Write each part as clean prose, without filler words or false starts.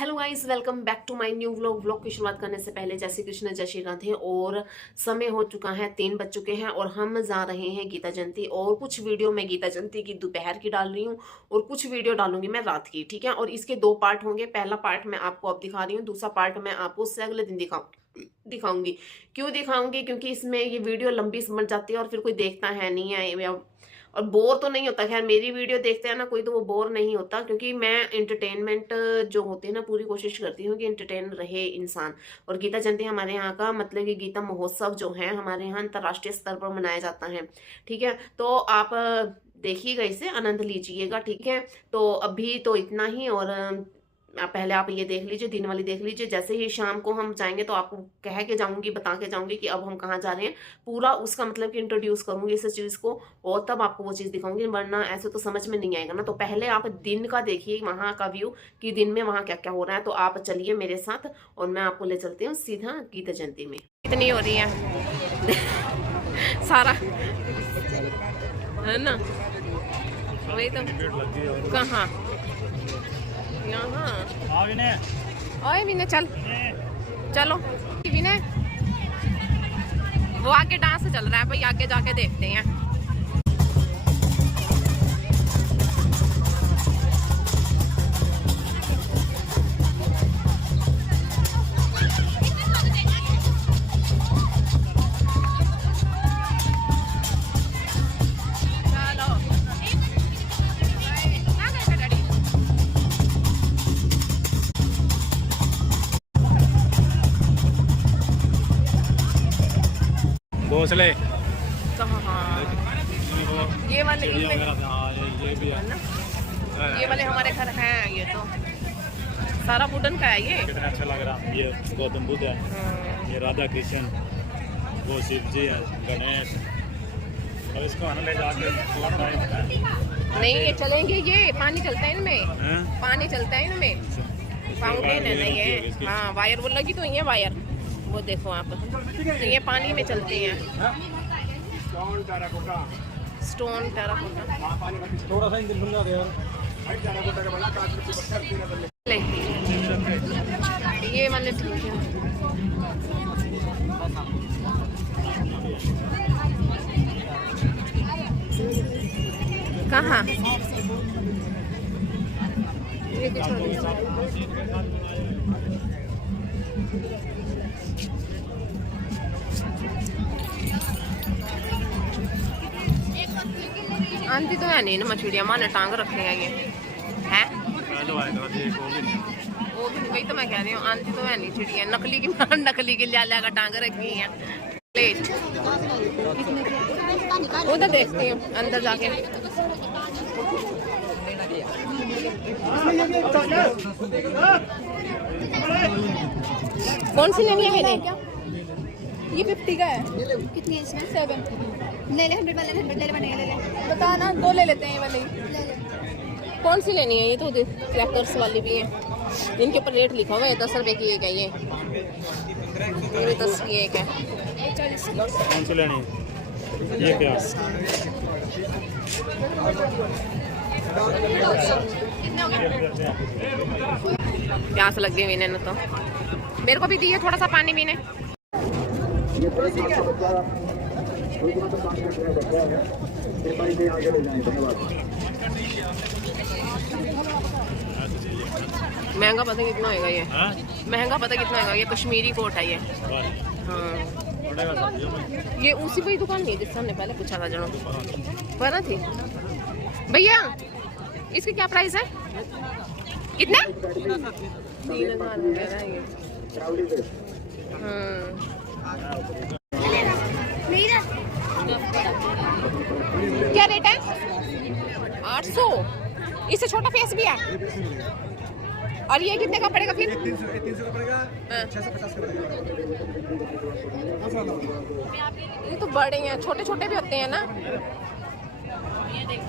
Hello guys, welcome back to my new vlog की शुरुआत करने से पहले जय श्री कृष्ण, जय श्री राधे। और समय हो चुका है 3 बज चुके हैं और हम जा रहे हैं गीता जयंती। और कुछ वीडियो मैं गीता जयंती की दोपहर की डाल रही हूँ और कुछ वीडियो डालूंगी मैं रात की, ठीक है। और इसके 2 पार्ट होंगे। पहला पार्ट मैं आपको अब दिखा रही हूँ, दूसरा पार्ट मैं आपको उससे अगले दिन दिखाऊंगी। क्यों दिखाऊंगी? क्योंकि इसमें ये वीडियो लंबी समझ जाती है और फिर कोई देखता है नहीं है, और बोर तो नहीं होता। खैर, मेरी वीडियो देखते हैं ना कोई, तो वो बोर नहीं होता, क्योंकि मैं एंटरटेनमेंट जो होती है ना, पूरी कोशिश करती हूँ कि एंटरटेन रहे इंसान। और गीता जयंती हमारे यहाँ का मतलब कि गीता महोत्सव जो है हमारे यहाँ अंतर्राष्ट्रीय स्तर पर मनाया जाता है, ठीक है। तो आप देखिएगा, इसे आनंद लीजिएगा, ठीक है। तो अभी तो इतना ही। और पहले आप ये देख लीजिए, दिन वाली देख लीजिए। जैसे ही शाम को हम जाएंगे तो आपको कह के जाऊंगी, बता के जाऊंगी कि अब हम कहाँ जा रहे हैं, पूरा उसका मतलब कि इंट्रोड्यूस करूंगी इस चीज को, और तब आपको वो चीज दिखाऊंगी। वरना ऐसे तो समझ में नहीं आएगा ना। तो पहले आप दिन का देखिए, वहां का व्यू, कि दिन में वहां क्या क्या हो रहा है। तो आप चलिए मेरे साथ और मैं आपको ले चलती हूँ सीधा गीता जयंती में। इतनी हो रही है सारा है ना, वही तो। कहाँ? ओए विनय, चल चलो विनय। वो आगे डांस चल रहा है भाई, आगे जाके देखते हैं। घोंसले कहाँ? ये वाले ये भी है ना, ये वाले हमारे घर हैं। ये तो सारा वुडन का है। ये कितना अच्छा लग रहा है। ये गौतम बुद्ध है, ये राधा कृष्ण, वो शिव जी है, गणेश। अब इसको आने ले जाके नहीं, ये चलेंगे। ये पानी चलता है इनमें, पानी चलता है इनमें, फाउंटेन है नहीं है। हाँ, वायर वो लगी तो ये वायर, वो देखो आप। तो ये पानी में चलते हैं। Stone terracotta. थोड़ा सा इंजन खुल गया ले, ये वाले ठीक है। कहाँ? ये कुछ आंटी तो है नहीं ना, मछलियाँ माने टांग रखे हैं ये है। वो भी वही तो मैं कह रही हूँ, आंटी तो है नहीं चिड़िया। नकली की नकली की ला टांग रखी है। प्लेट उधर देखते हैं, अंदर जाके। कौन सी लेनी है मैंने? ये 50 का है। कितनी है इसमें? 7 ले ले 100 वाले 100 ले ले बनेगा, ले ले बता ना, 2 ले लेते हैं ये वाले। ले ले। कौन सी लेनी है? ये तो क्रैकर्स वाली भी है, इनके ऊपर रेट लिखा हुआ है। 10 रुपए की एक है ये 10 की एक है। कौन सी लेनी है? ये क्या? प्यास लग गई मैंने तो, मेरे को भी दी है थोड़ा सा पानी पीने। महंगा पता कितना होगा ये? महंगा पता कितना होगा ये? कश्मीरी कोट है ये। हाँ, ये उसी वही दुकान नहीं है जिससे हमने पहले पूछा था, जनो पता थी। भैया इसकी क्या प्राइस है? कितने? 3000 वगैरह है ये। क्या रेट है? 800। इससे छोटा फेस भी है। और ये कितने का पड़ेगा फिर? 300 का पड़ेगा, 650 का पड़ेगा। ये तो बड़े हैं, छोटे छोटे भी होते हैं ना। ये देख,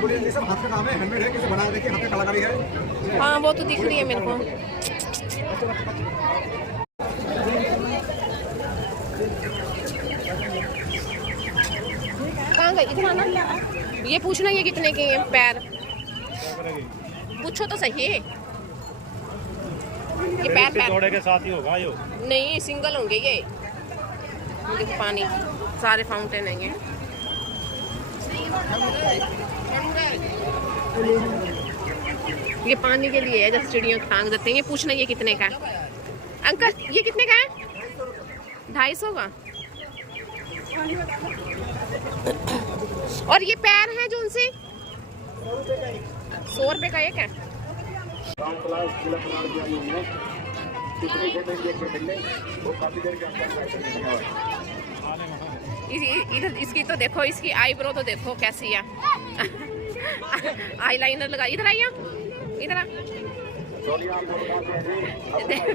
बोलिए, ये सब हाथ का काम है, हैंडमेड है, कैसे बना देखिए, हाथ का कलाकारी है। हाँ वो तो दिख रही है मेरे को। कहाँ गई? इतना ना, ये पूछना ये कितने के हैं पैर? क्या करेगी? पूछो तो सही है। ये पैर पैर जोड़े के साथ ही होगा यो। नहीं, सिंगल होंगे ये। देखो पानी, सारे फाउंटेन हैं ये पानी के लिए है, जैसे चिड़ियों टांग देते हैं। ये पूछना ये कितने का है अंकल? ये कितने का है? 250 का। और ये पैर हैं जो उनसे 100 रुपए का एक है। इधर इसकी तो देखो, इसकी आईब्रो तो देखो कैसी है। आईलाइनर लगा। इधर आइए, इधर आ।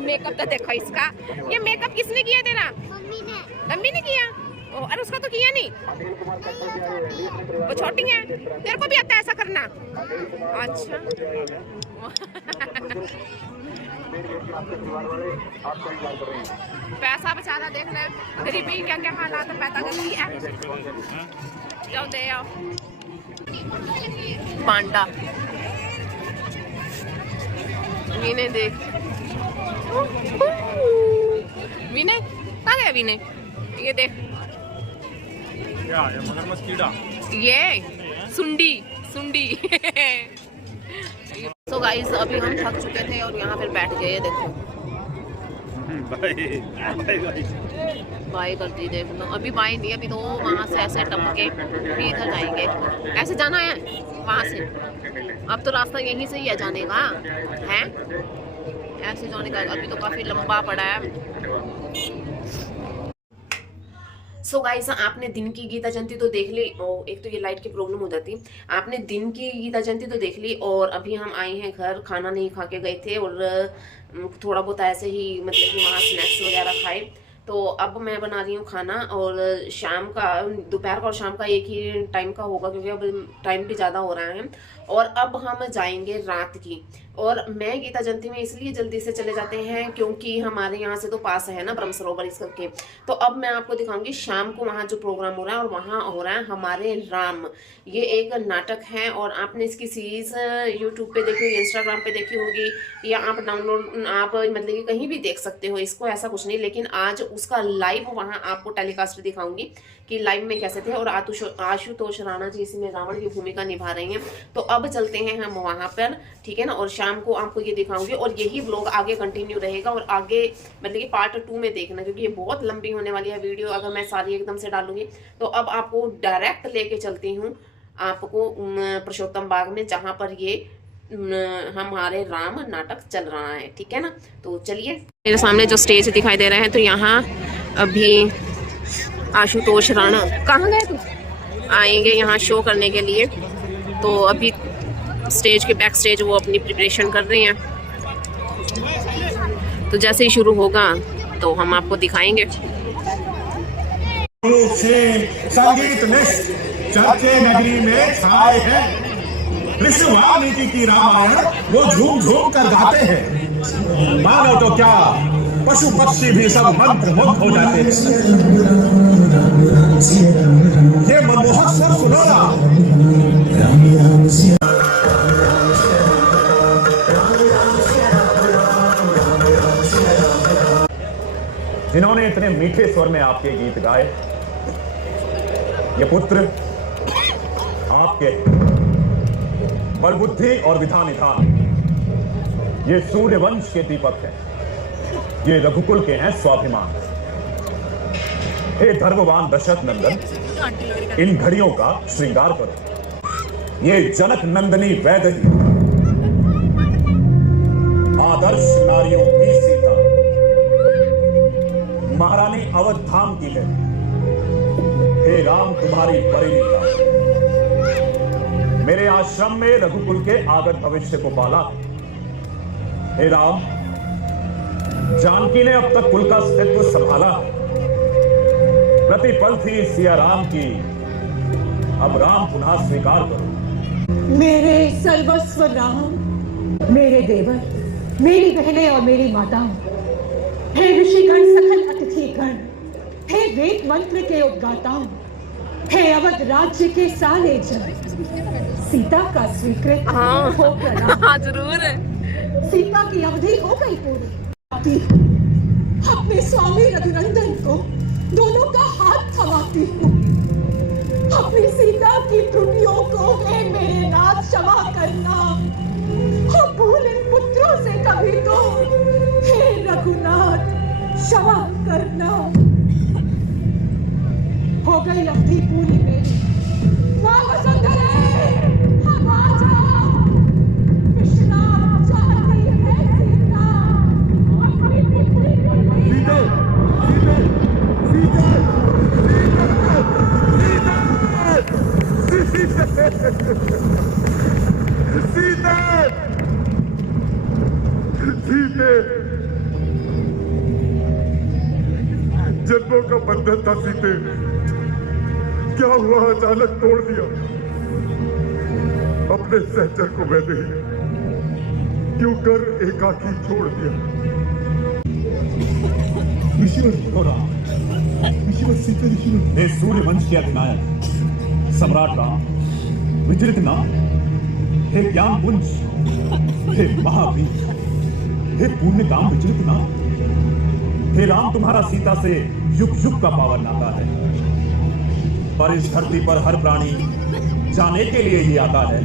मेकअप तो देखो इसका। ये मेकअप किसने किया तेरा? मम्मी ने किया। अरे उसका तो किया नहीं, वो छोटी है। तेरे को भी आता है ऐसा करना? अच्छा। पैसा बचाना देखना, गरीबी क्या क्या हालात है, पैदा करती है। जाओ दे आओ। पांडा विनय देख, विनय कहाँ गया? विनय ये देख, क्या है? मगरमच्छ कीड़ा। ये सुंडी सुंडी। तो गाइस अभी हम थक चुके थे और यहाँ फिर बैठ गए। देखो बाय कर दी, देख लो। अभी बाय नहीं, अभी तो वहाँ से ऐसे टप के फिर इधर जाएंगे। ऐसे जाना है वहाँ से। अब तो रास्ता यहीं से ही है जाने का, है ऐसे जाने का। अभी तो काफी लंबा पड़ा है। सो गाइस आपने दिन की गीता जयंती तो देख ली। एक तो ये लाइट की प्रॉब्लम हो जाती। आपने दिन की गीता जयंती तो देख ली और अभी हम आए हैं घर। खाना नहीं खा के गए थे और थोड़ा बहुत ऐसे ही मतलब कि वहाँ स्नैक्स वगैरह खाए। तो अब मैं बना रही हूँ खाना और शाम का, दोपहर का और शाम का एक ही टाइम का होगा क्योंकि अब टाइम भी ज़्यादा हो रहा है। और अब हम जाएंगे रात की। और मैं गीता जयंती में इसलिए जल्दी से चले जाते हैं क्योंकि हमारे यहाँ से तो पास है ना ब्रह्म सरोवर इस करके। तो अब मैं आपको दिखाऊंगी शाम को वहाँ जो प्रोग्राम हो रहा है। और वहाँ हो रहा है हमारे राम, ये एक नाटक है और आपने इसकी सीरीज यूट्यूब पे देखी होगी, इंस्टाग्राम पे देखी होगी, या आप डाउनलोड आप मतलब कि कहीं भी देख सकते हो इसको, ऐसा कुछ नहीं। लेकिन आज उसका लाइव वहाँ आपको टेलीकास्ट दिखाऊंगी कि लाइव में कैसे थे। और आशुतोष राणा जी इसमें रावण की भूमिका निभा रहे हैं। तो अब चलते हैं हम वहाँ पर, ठीक है ना। और शाम को आपको ये दिखाऊंगी और यही व्लॉग आगे कंटिन्यू रहेगा। और आगे मतलब कि पार्ट 2 में देखना क्योंकि ये बहुत लंबी होने वाली है वीडियो अगर मैं सारी एकदम से डालूंगी। तो अब आपको डायरेक्ट लेके चलती हूँ आपको पुरुषोत्तम बाग में जहाँ पर ये हमारे राम नाटक चल रहा है, ठीक है ना। तो चलिए, मेरे सामने जो स्टेज दिखाई दे रहे हैं तो यहाँ अभी आशुतोष राणा कहाँ गए तू? आएंगे यहाँ शो करने के लिए। तो अभी स्टेज के बैक स्टेज वो अपनी प्रिपरेशन कर रहे हैं। तो जैसे ही शुरू होगा तो हम आपको दिखाएंगे। संगीत नृत्य चर्चे नगरी में छाए हैं। ऋषि वाल्मीकि की रामायण वो झूम झूम कर गाते हैं। मानो तो क्या पशु पक्षी भी सब मंत्र मुग्ध हो जाते हैं। ये मनमोहक स्वर सुनो ना। जिन्होंने इतने मीठे स्वर में आपके गीत गाए, ये पुत्र आपके बल बुद्धि और विधा निधान, ये सूर्य वंश के दीपक हैं, ये रघुकुल के हैं स्वाभिमान। हे धर्मवान दशरथ नंदन, इन घड़ियों का श्रृंगार करो। ये जनक नंदनी वैदही, आदर्श नारियों की सीता, महारानी अवध धाम की है। हे राम तुम्हारी परिणीता, मेरे आश्रम में रघुकुल के आगत भविष्य को पाला। हे राम, जानकी ने अब तक कुल का अस्तित्व संभाला। प्रतिपल थी सिया राम की, अब राम पुनः स्वीकार करो। मेरे सर्वस्व राम, मेरे देवर, मेरी बहनें और मेरी माताओं, हे ऋषिगण सकल अतिथिगण, हे वेद मंत्र के उद्गाताओं, हे अवध राज्य के सारे जन, सीता का स्वीकृत हाँ। हो प्रणाम। हाँ जरूर। सीता की अवधि हो गई पूरी। अपने स्वामी रघुनंदन को दोनों का हाथ थमाती हूँ। अपनी सीता की त्रुटियों को हे मेरे नाथ क्षमा करना। और भूले पुत्रों से कभी तो हे रघुनाथ क्षमा करना। हो गई अवधि पूरी मेरी। माँ वसुंधरे, हम आ जाओ। विश्राम चाहती है सीता। जन्मों का बंधन था सीते, क्या हुआ अचानक तोड़ दिया। अपने सहचर को मैंने क्यों कर एकाकी छोड़ दिया। हे सूर्यवंश के अधिनायक सम्राट राम, विचलित ना, हे ज्ञान पुंज, हे महावीर, हे पुण्य काम विचलित ना। हे राम, तुम्हारा सीता से युग युग का पावन नाता है, पर इस धरती पर हर प्राणी जाने के लिए ही आता है।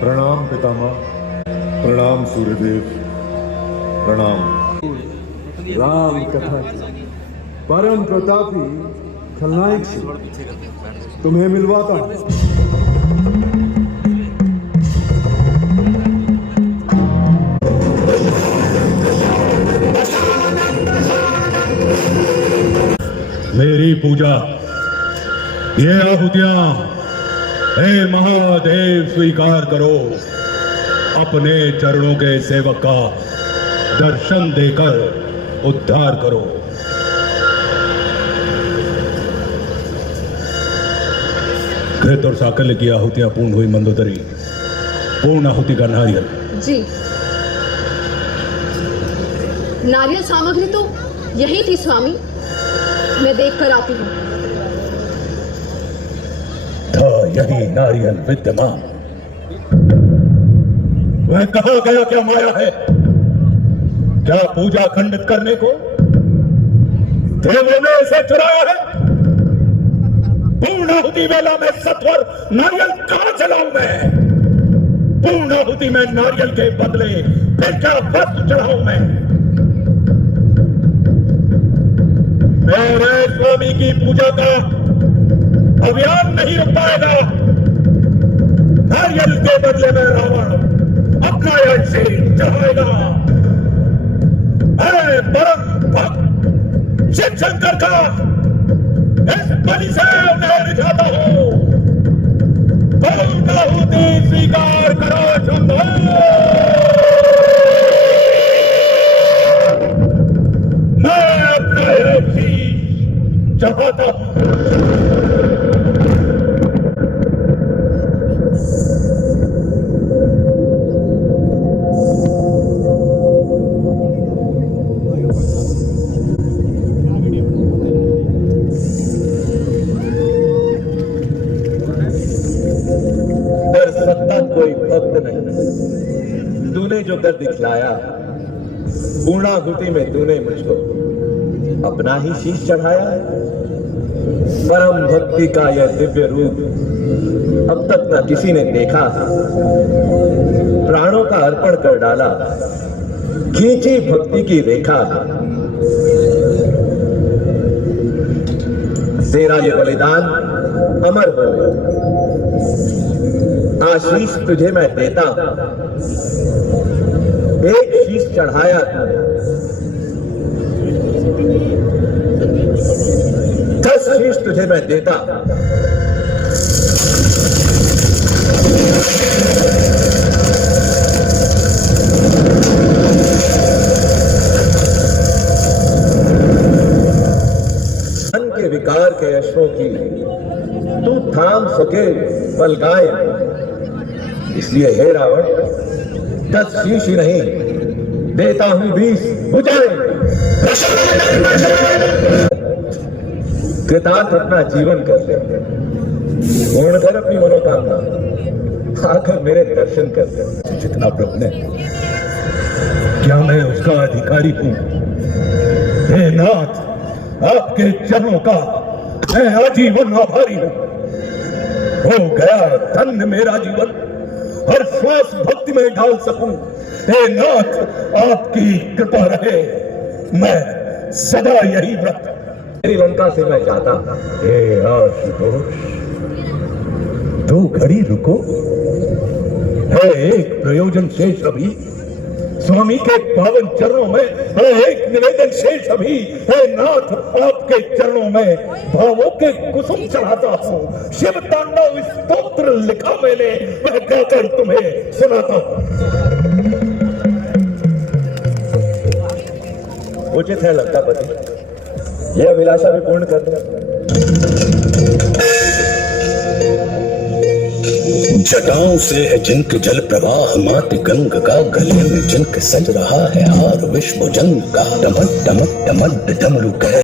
प्रणाम पितामह, प्रणाम सूर्यदेव, प्रणाम। राम कथा की परम प्रतापी खलनायक से तुम्हें मिलवाता हूं। मेरी पूजा, ये आहुतियां हे महादेव स्वीकार करो। अपने चरणों के सेवक का दर्शन देकर उद्धार करो। घृत और साकल्य की आहुतियां पूर्ण हुई मंदोदरी। पूर्ण आहुति का नारियल। जी, नारियल सामग्री तो यही थी स्वामी, मैं देख कर आती हूँ। था यही नारियल विद्यमान। वह कहा गया क्या माया है? क्या पूजा खंडित करने को देवों ने इसे चुराया है? पूर्णाहुति वेला में सत्वर नारियल कहां चलाऊं मैं? पूर्णाहुति में नारियल के बदले फिर क्या वस्तु चढ़ाऊं मैं? मेरे स्वामी की पूजा का अभियान नहीं रुक पाएगा। नारियल के बदले में रावण अपना यह शील चढ़ाएगा। मैं परम भक्त शिव शंकर का इस बलि से उन्हें रिझाता हूं। पूर्णाहुति स्वीकार करो शंभो। मैं अपना यह शील चढ़ाता हूं। कोई भक्त नहीं, तूने जो कर दिखलाया, पूर्णाहुति में तूने मुझको अपना ही शीश चढ़ाया है। परम भक्ति का यह दिव्य रूप अब तक न किसी ने देखा। प्राणों का अर्पण कर डाला, खींची भक्ति की रेखा। तेरा ये बलिदान अमर हो। आशीष तुझे मैं देता हूं। एक शीश चढ़ाया तूने, 10 शीश तुझे मैं देता, मन के विकार के अश्रों की तू थाम सके बलगाए। इसलिए हे रावण, 10 शीश ही नहीं देता हूं 20 बुझाए। कृतार्थ अपना जीवन कर ले, पूर्ण कर अपनी मनोकामना, आकर मेरे दर्शन कर ले। जितना प्रभु ने, क्या मैं उसका अधिकारी हूं? हे नाथ, आपके चरणों का मैं आजीवन आभारी हूं। हो गया धन्य मेरा जीवन, हर श्वास भक्ति में डाल सकूं। हे नाथ, आपकी कृपा रहे, मैं सदा यही व्रत मेरी लंका से मैं चाहता। हे आशुतोष, 2 घड़ी रुको, है एक प्रयोजन शेष अभी। स्वामी के पावन चरणों में है एक निवेदन शेष अभी। हे नाथ, आपके चरणों में भावों के कुसुम चढ़ाता हूँ। शिव तांडव स्तोत्र लिखा मैंने, मैं गाकर तुम्हें सुनाता हूँ। उचित है लंकापति, यह अभिलाषा भी पूर्ण कर दो। जटाओं से है जिनके जल प्रवाह, मात गंग का गले में जिनके सज रहा है हार विश्व जंग का। डमट डमट डमट डमरू कह